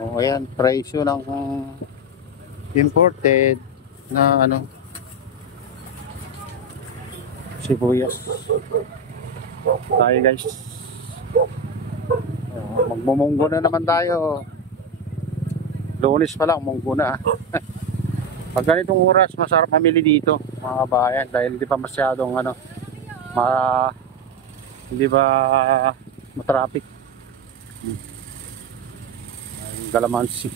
O ayan, presyo ng imported na ano, sibuyas. Tayo guys. Magmumunggo na naman tayo. Lunes pa lang, munggo na. Pag ganitong oras, masarap mamili dito mga kabayan dahil hindi pa masyadong ano, hindi ba matraffic. Kalamansi.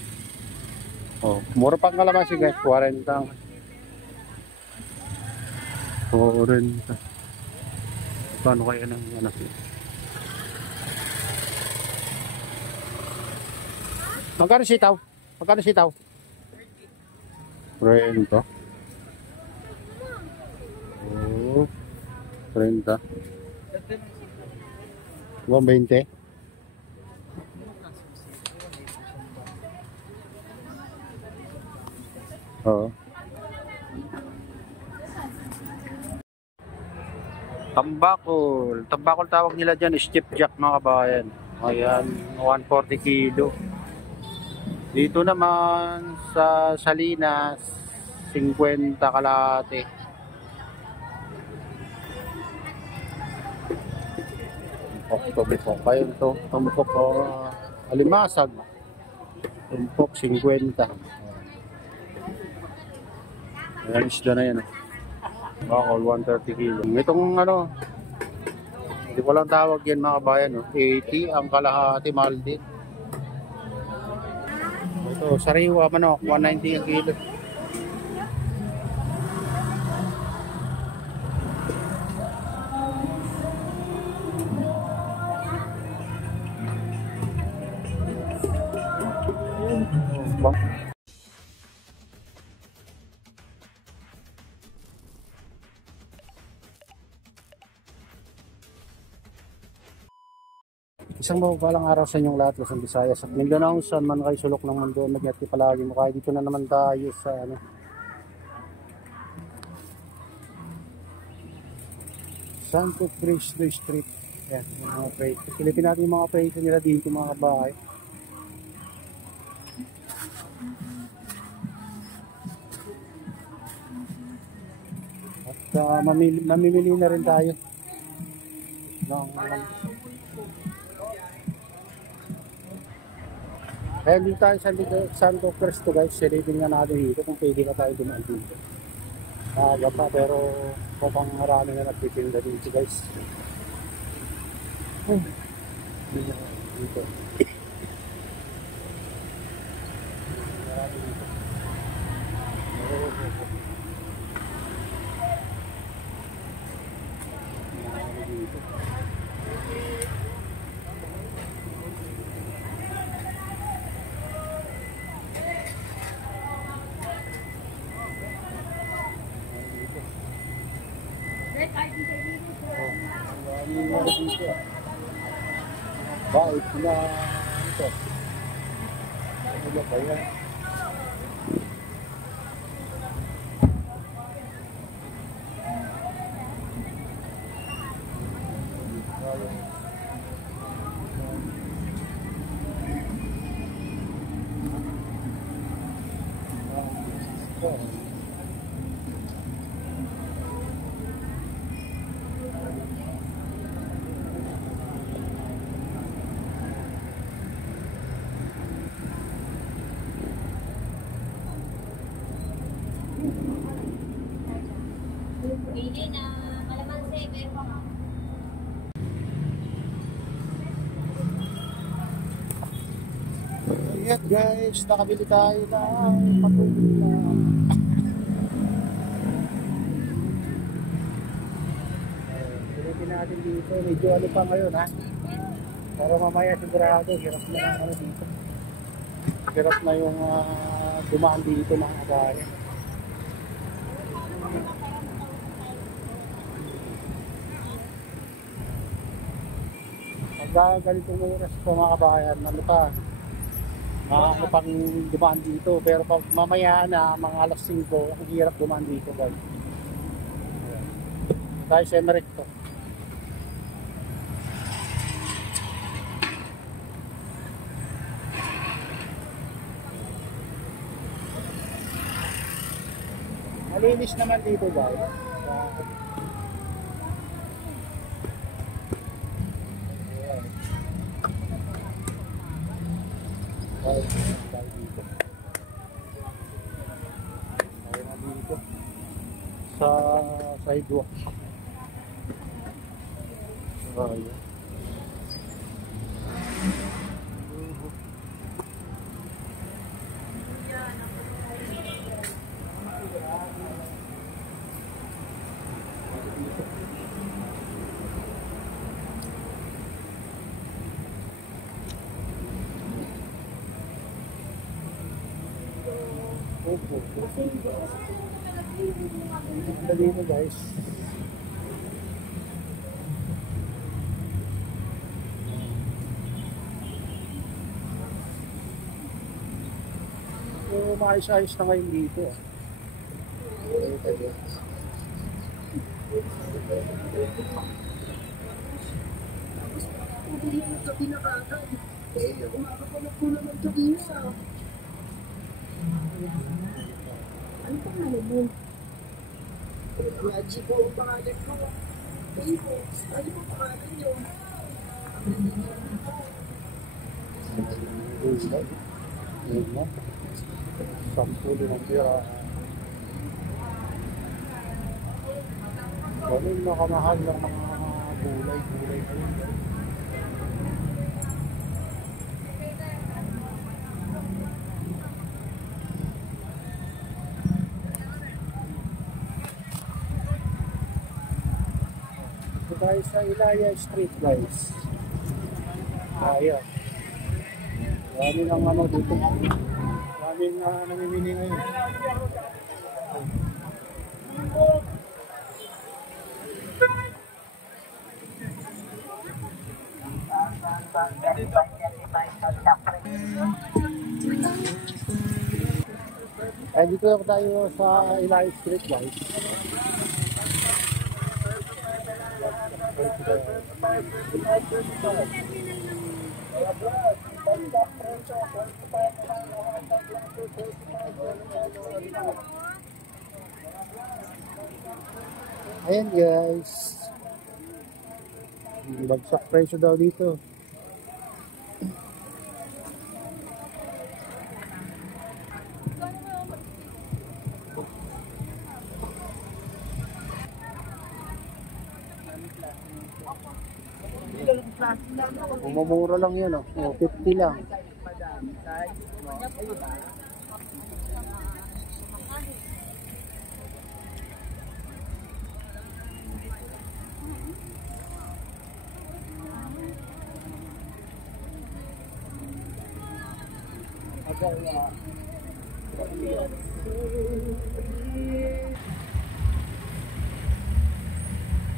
Oh, mura pang kalamansi guys, 40. 40. Paano kaya ng ano? Magkano sitaw? Magkano sitaw? 30. Oh, 30. 120. Oo. Tambakol. Tambakol tawag nila dyan, skipjack mga kabayan. Ayan, 140 kilo. Dito naman sa Salinas, 50 kalahati. Tumpok kayo ito. Tumpok o alimasag. Tumpok 50. Ayan, isda na yan. Bakol 130 kilo. Itong ano, hindi ko lang tawag yan mga kabayan. 80 ang kalahati, mahal din. Ito, sariwa manok, 190 ang kilo. Isang mababalang araw sa inyong lahat, Luzon, Visayas at Mindanao, saan man kayo sulok ng mundo, mag-iati palagi mo kayo. Dito na naman tayo sa ano, Santo Cristo Street. Yan, yung mga presyo. Silipin natin yung mga presyo nila dito mga kabahay. At mamimili na rin tayo ng kaya dito tayo sa Santo Cristo guys, silipin nga natin dito kung pwede na tayo dumaan dito. Maaga pa pero mukhang marami na nagtitinda dito guys. Dito. Marami dito. Bait na ito. Ano ba yan? Pili na kalamansi, pero Ayan guys, nakabili tayo ng patuloy na silipin natin dito. Medyo ano pa ngayon ha, pero mamaya sigurado hirap na ano dito, hirap na yung dumaan dito mga kabayan. Pag ganitong oras po mga kabayan, ano pa, ano pang dumaan dito, pero pag mamaya na mga alas 5, ang hirap dumaan dito guys. Tayo sa Emerito. Malinis naman dito guys. Tayo dito. Tayo na dito. Sa sidewalk. Ayan. Opo. Ganda dito guys. So, maayos-ayos na ngayon dito. Ano pangalan mo? Magic po ang pangalan ko. Ano po pangalan nyo? Sampulo ng pira. Ganun nakamahal ng mga gulay-gulay ngayon. Ito tayo sa Ilaya Street guys. Ayan. Marami ng ano dito. Maraming namimili ngayon. Eh, dito tayo sa Ilaya Street guys. Ayan guys. Bagsak presyo daw dito. Umumura lang yan, oh. 50 lang.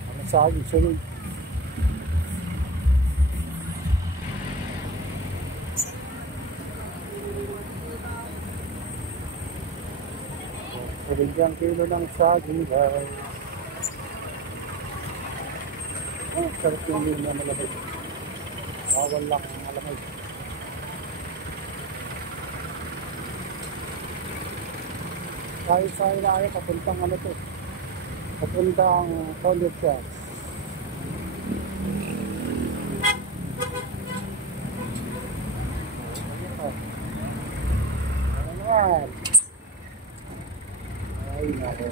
Ano sabi, sunod. Sabigyang kilo ng saging guys. Oh, sarap yung yun na malaki. Bawal lang ang malaki. Tayo sa Ilaya, papuntang ano to? Papuntang College Shops. Ano naman? Ay, nako.